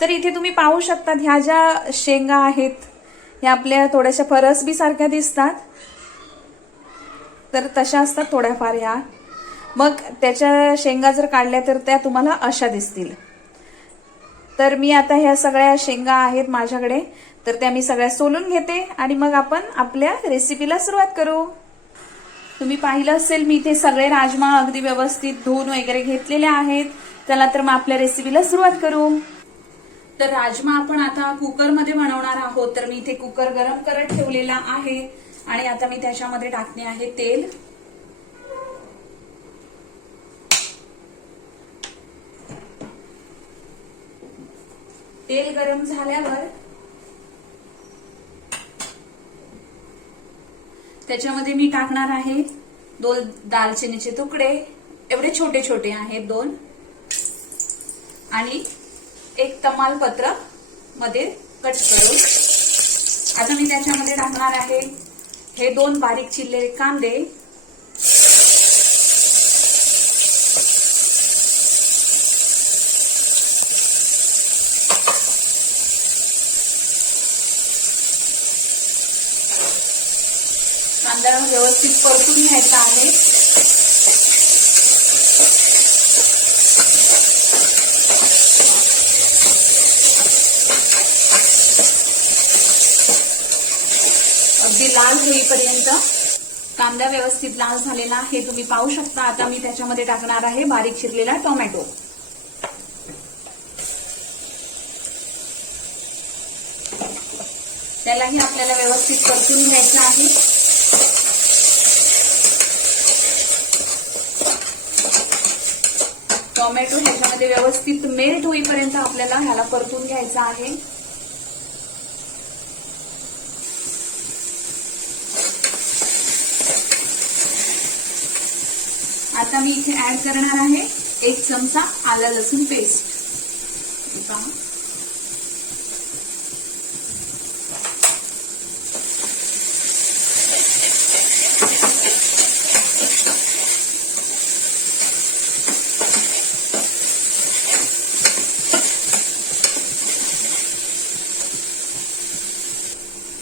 तर इथे तुम्ही पाहू शकता ह्या ज्या शेंगा आहेत ह्या आपल्या थोड्याशा फरसबी सारख्या दिसतात, तर तशा असतात थोड्याफार ह्या. मग त्याच्या शेंगा जर काढल्या तर त्या तुम्हाला अशा दिसतील. तर मी आता ह्या सगळ्या शेंगा आहेत माझ्याकडे, तर त्या मी सगळ्या सोलून घेते आणि मग आपण आपल्या रेसिपीला सुरुवात करू. तुम्ही पाहिलं असेल मी इथे सगळे राजमा अगदी व्यवस्थित धुवून वगैरे घेतलेले आहेत. चला तर मग आपल्या रेसिपीला सुरुवात करू. तर राजमा आपण आता कुकरमध्ये बनवणार आहोत. तर मी इथे कुकर गरम करत ठेवलेला आहे आणि आता मी त्याच्यामध्ये टाकणे आहे तेल. तेल गरम झाल्यावर त्याच्यामध्ये मी टाकणार आहे 2 दालचिनीचे तुकडे, एवढे छोटे छोटे आहेत 2, आणि 1 तमालपत्र मध्ये कट करून. आता मी त्याच्यामध्ये टाकणार आहे हे 2 बारीक चिरलेले कांदे, कांदा व्यवस्थित परतून घ्यायचा आहे. अगदी लाल होईपर्यंत. कांदा व्यवस्थित लाल झालेला आहे तुम्ही पाहू शकता. आता मी त्याच्यामध्ये टाकणार आहे बारीक चिरलेला टोमॅटो. त्यालाही आपल्याला व्यवस्थित परतून घ्यायचं आहे. टोमॅटो ह्याच्यामध्ये व्यवस्थित मेल्ट होईपर्यंत आपल्याला ह्याला परतून घ्यायचा आहे. आता मी इथे ऍड करणार आहे 1 चमचा आलं लसूण पेस्ट.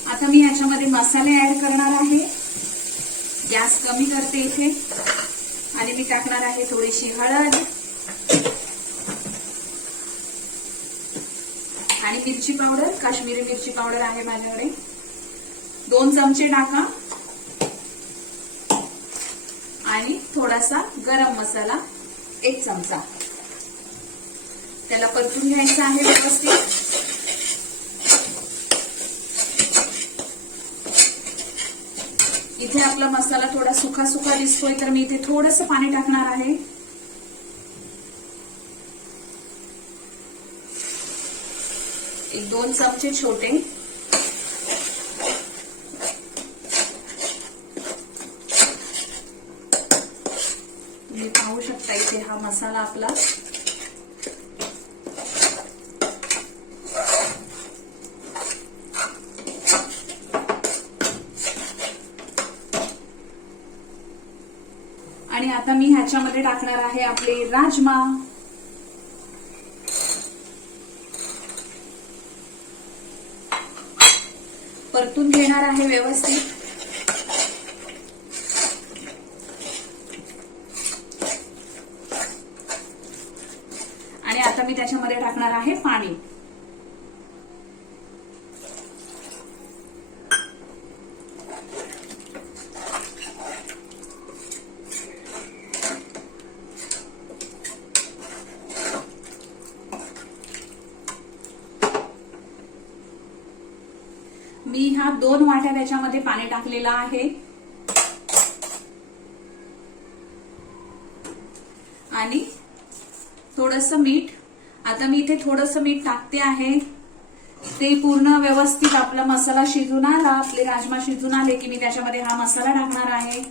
आता मी ह्याच्यामध्ये मसाले ऍड करणार आहे. गॅस कमी करते इथे आणि मी टाकणार आहे थोडीशी हळद आणि मिरची पावडर, काश्मीरी मिरची पावडर आहे माझ्याकडे, 2 चमचे टाका. आणि थोडासा गरम मसाला 1 चमचा. त्याला परतून घ्यायचं आहे व्यवस्थित. इथे आपला मसाला थोडा सुका सुका दिसतोय तर मी इथे थोडंसं पाणी टाकणार आहे. एक 2 चमचे छोटे. तुम्ही पाहू शकता इथे हा मसाला आपला आणि आता मी ह्याच्यामध्ये टाकणार आहे आपले राजमा. परतून घेणार आहे व्यवस्थित. आणि आता मी त्याच्यामध्ये टाकणार आहे पाणी. मी हा 2 वाट्या त्याच्यामध्ये पाणी टाकलेला आहे. आणि थोडंसं मीठ. आता मी इथे थोडंसं मीठ टाकते आहे. ते पूर्ण व्यवस्थित आपला मसाला शिजून आला, आपले राजमा शिजून आले की मी त्याच्यामध्ये हा मसाला टाकणार आहे.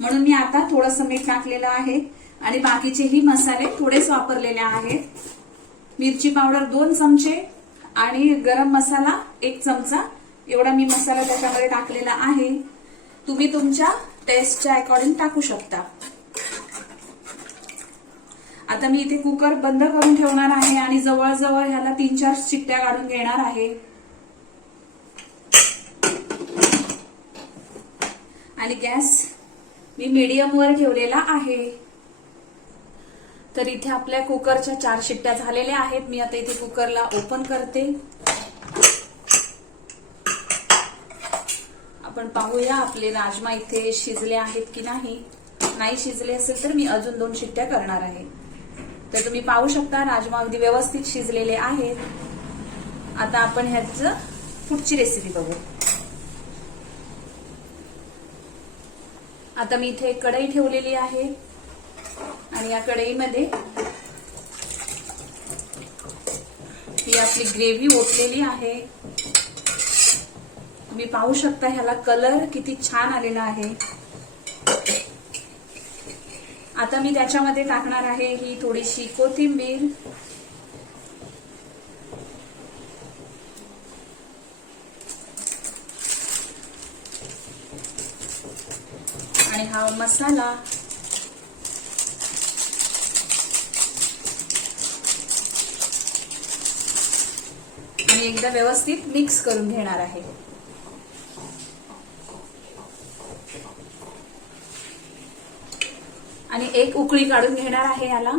म्हणून मी आता थोडंसं मीठ टाकलेलं आहे आणि बाकीचेही मसाले थोडेच वापरलेले आहेत. मिरची पावडर 2 चमचे आणि गरम मसाला 1 चमचा एवढा मी मसाला त्याच्यामध्ये टाकलेला आहे. तुम्ही तुमच्या टेस्टच्या अकॉर्डिंग टाकू शकता. आता मी इथे कुकर बंद करून ठेवणार आहे आणि जवळजवळ ह्याला 3-4 शिट्ट्या काढून घेणार आहे. आणि गॅस मी मीडियम वर ठेवलेला आहे. तर इथे आपल्या कुकरच्या 4 शिट्ट्या झालेल्या आहेत. मी आता इथे कुकरला ओपन करते. आपण पाहूया आपले राजमा इथे शिजले आहेत की नाही. नाही शिजले असेल तर मी अजून 2 शिट्ट्या करणार आहे. तर तुम्ही पाहू शकता राजमा अगदी व्यवस्थित शिजलेले आहेत. आता आपण ह्याचं पुढची रेसिपी बघू. आता मी इथे एक कढई ठेवलेली आहे आणि या कढईमध्ये ही आपली ग्रेव्ही ओतलेली आहे. तुम्ही पाहू शकता ह्याला कलर किती छान आलेला आहे. आता मी त्याच्यामध्ये टाकणार आहे ही थोडीशी कोथिंबीर, आणि हा मसाला. आणि एकदा व्यवस्थित मिक्स करून घेणार आहे. आणि एक उकळी काढून घेणार आहे याला.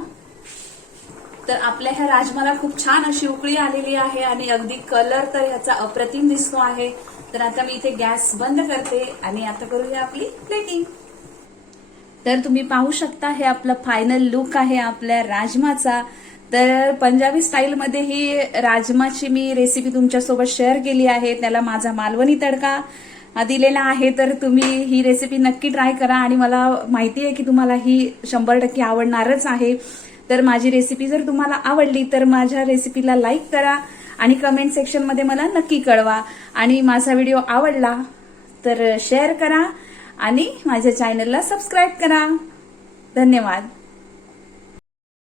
तर आपल्या ह्या राजमाला खूप छान अशी उकळी आलेली आहे आणि अगदी कलर तर ह्याचा अप्रतिम दिसतो आहे. तर आता मी इथे गॅस बंद करते आणि आता करूया आपली प्लेटिंग. तर तुम्ही पाहू शकता हे आपलं फायनल लुक आहे आपल्या राजमाचा. तर पंजाबी स्टाईलमध्ये ही राजमाची मी रेसिपी तुमच्यासोबत शेअर केली आहे. त्याला माझा मालवणी तडका दिलेला आहे. तर तुम्ही ही रेसिपी नक्की ट्राय करा आणि मला माहिती आहे की तुम्हाला ही 100% आवडणारच आहे. तर माझी रेसिपी जर तुम्हाला आवडली तर माझ्या रेसिपीला लाईक करा आणि कमेंट सेक्शनमध्ये मला नक्की कळवा. आणि माझा व्हिडिओ आवडला तर शेअर करा आणि माझ्या चॅनलला सबस्क्राईब करा. धन्यवाद.